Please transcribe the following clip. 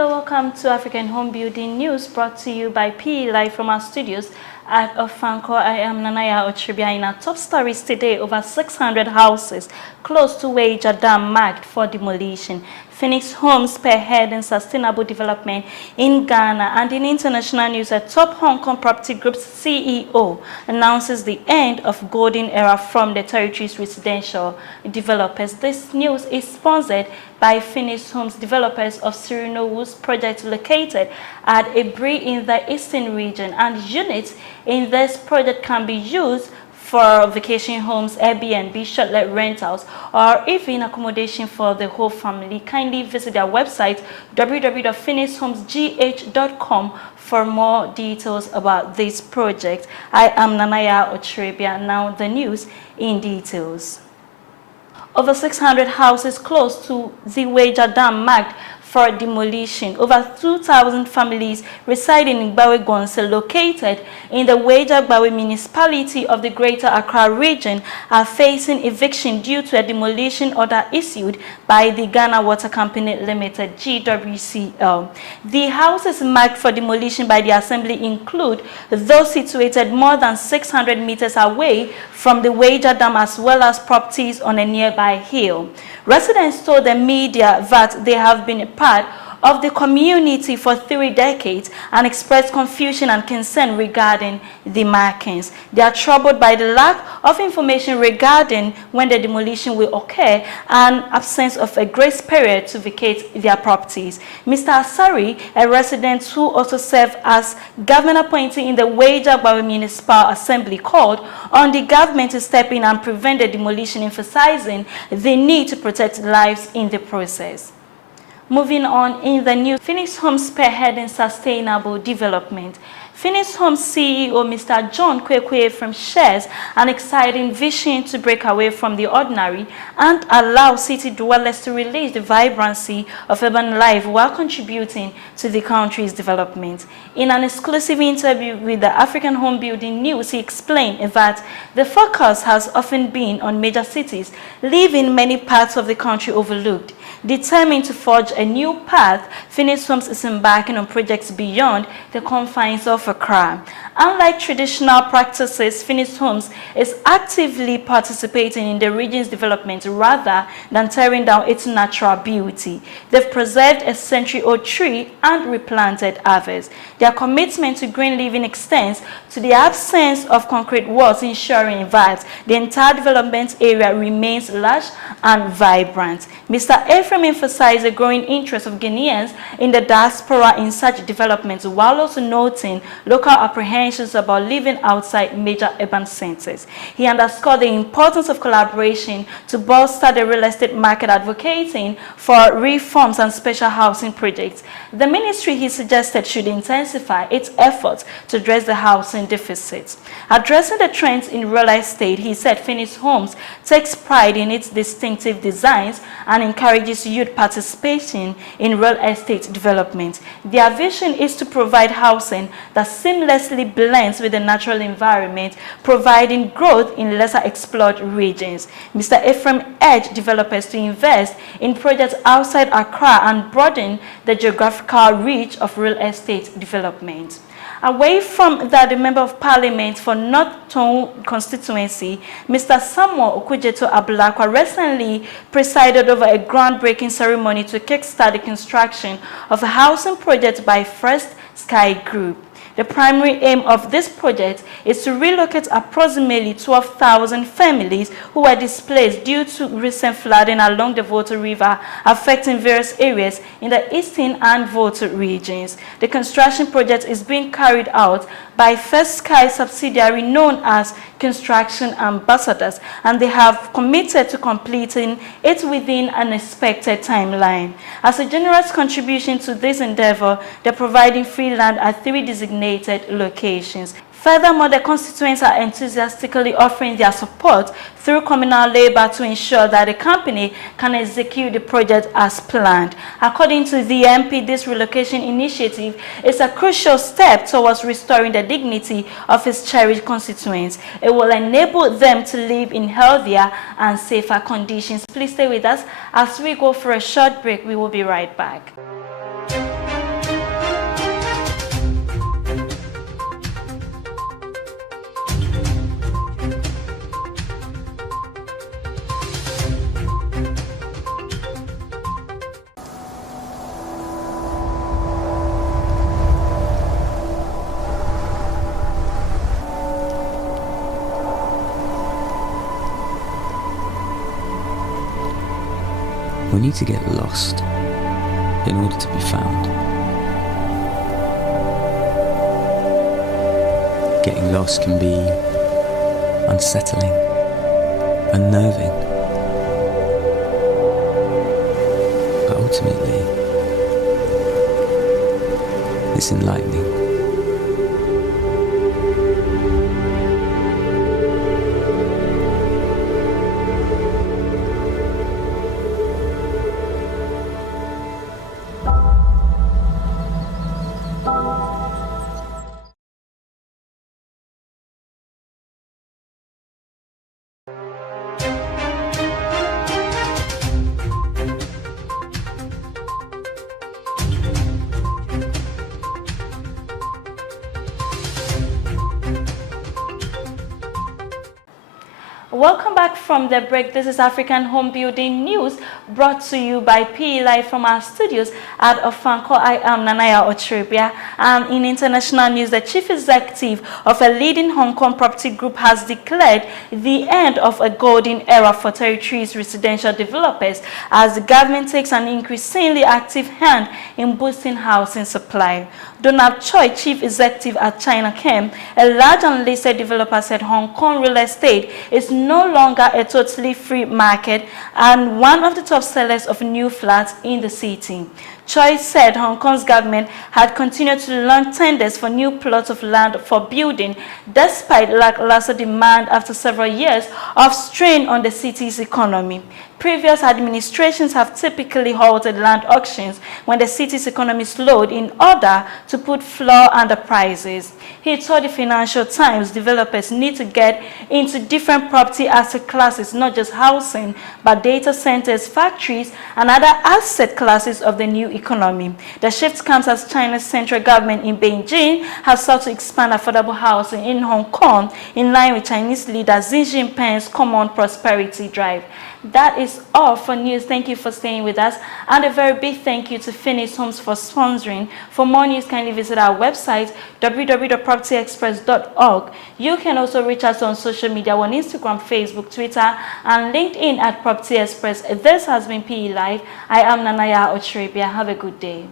Hello, welcome to African Home Building News, brought to you by P live from our studios at Ofanko. I am Nanaya Otribia. In our top stories today, over 600 houses close to Wager Dam marked for demolition. Phoenix Homes spearheading sustainable development in Ghana. And in international news, a top Hong Kong property group's CEO announces the end of golden era from the territory's residential developers. This news is sponsored by Phoenix Homes, developers of Sirinowo's project located at Ebri in the eastern region, and units in this project can be used for vacation homes, Airbnb, short-let rentals, or even accommodation for the whole family. Kindly visit their website www.phoenixhomesgh.com for more details about this project. I am Nanaya Otribia. Now the news in details. Over 600 houses close to the Wager Dam marked for demolition. Over 2,000 families residing in Bawe Gonse, located in the Wager Bawe municipality of the Greater Accra region, are facing eviction due to a demolition order issued by the Ghana Water Company Limited, GWCL. The houses marked for demolition by the Assembly include those situated more than 600 meters away from the Wager Dam, as well as properties on a nearby hill. Residents told the media that they have been part of the community for 3 decades and expressed confusion and concern regarding the markings. They are troubled by the lack of information regarding when the demolition will occur and absence of a grace period to vacate their properties. Mr. Asari, a resident who also served as government appointee in the Wager Bawe Municipal Assembly, called on the government to step in and prevent the demolition, emphasizing the need to protect lives in the process. Moving on in the news, Phoenix Homes spearheading sustainable development. Phoenix Homes CEO Mr. John Kwekwe from shares an exciting vision to break away from the ordinary and allow city dwellers to release the vibrancy of urban life while contributing to the country's development. In an exclusive interview with the African Home Building News, he explained that the focus has often been on major cities, leaving many parts of the country overlooked. Determined to forge a new path, Phoenix Homes is embarking on projects beyond the confines of Accra. Unlike traditional practices, Phoenix Homes is actively participating in the region's development rather than tearing down its natural beauty. They've preserved a century-old tree and replanted others. Their commitment to green living extends to the absence of concrete walls, ensuring that the entire development area remains lush and vibrant. Mr. Ephraim emphasized the growing interest of Ghanaians in the diaspora in such developments, while also noting local apprehensions about living outside major urban centers. He underscored the importance of collaboration to bolster the real estate market, advocating for reforms and special housing projects. The ministry, he suggested, should intensify its efforts to address the housing deficit. Addressing the trends in real estate, he said Phoenix Homes takes pride in its distinctive designs and encourages youth participation in real estate development. Their vision is to provide housing that seamlessly blends with the natural environment, providing growth in lesser explored regions. Mr. Ephraim urged developers to invest in projects outside Accra and broaden the geographical reach of real estate development. Away from that, the Member of Parliament for North Tone constituency, Mr. Samuel Okujeto Ablakwa, recently presided over a groundbreaking ceremony to kickstart the construction of a housing project by First Sky Group. The primary aim of this project is to relocate approximately 12,000 families who were displaced due to recent flooding along the Volta River, affecting various areas in the eastern and Volta regions. The construction project is being carried out by First Sky subsidiary known as Construction Ambassadors, and they have committed to completing it within an expected timeline. As a generous contribution to this endeavor, they're providing free land at 3 designated locations. Furthermore, the constituents are enthusiastically offering their support through communal labor to ensure that the company can execute the project as planned. According to the MP, this relocation initiative is a crucial step towards restoring the dignity of its cherished constituents. It will enable them to live in healthier and safer conditions. Please stay with us as we go for a short break. We will be right back. We need to get lost in order to be found. Getting lost can be unsettling, unnerving, but ultimately, it's enlightening. Welcome back from the break. This is African Home Building News brought to you by PE Live from our studios at Ofanko. I am Nanaya Otribia. And in international news, the chief executive of a leading Hong Kong property group has declared the end of a golden era for territory's residential developers as the government takes an increasingly active hand in boosting housing supply. Donald Choi, chief executive at China Chem, a large and listed developer, said Hong Kong real estate is no longer a totally free market and one of the top sellers of new flats in the city. Choi said Hong Kong's government had continued to launch tenders for new plots of land for building despite lackluster demand after several years of strain on the city's economy. Previous administrations have typically halted land auctions when the city's economy slowed in order to put floor under prices. He told the Financial Times developers need to get into different property asset classes, not just housing, but data centers, factories, and other asset classes of the new economy. The shift comes as China's central government in Beijing has sought to expand affordable housing in Hong Kong in line with Chinese leader Xi Jinping's Common Prosperity Drive. That is all for news. Thank you for staying with us. And a very big thank you to Finis Homes for sponsoring. For more news, kindly visit our website, www.propertyexpress.org. You can also reach us on social media on Instagram, Facebook, Twitter, and LinkedIn at Property Express. This has been PE Live. I am Nanaya Otribia. Have a good day.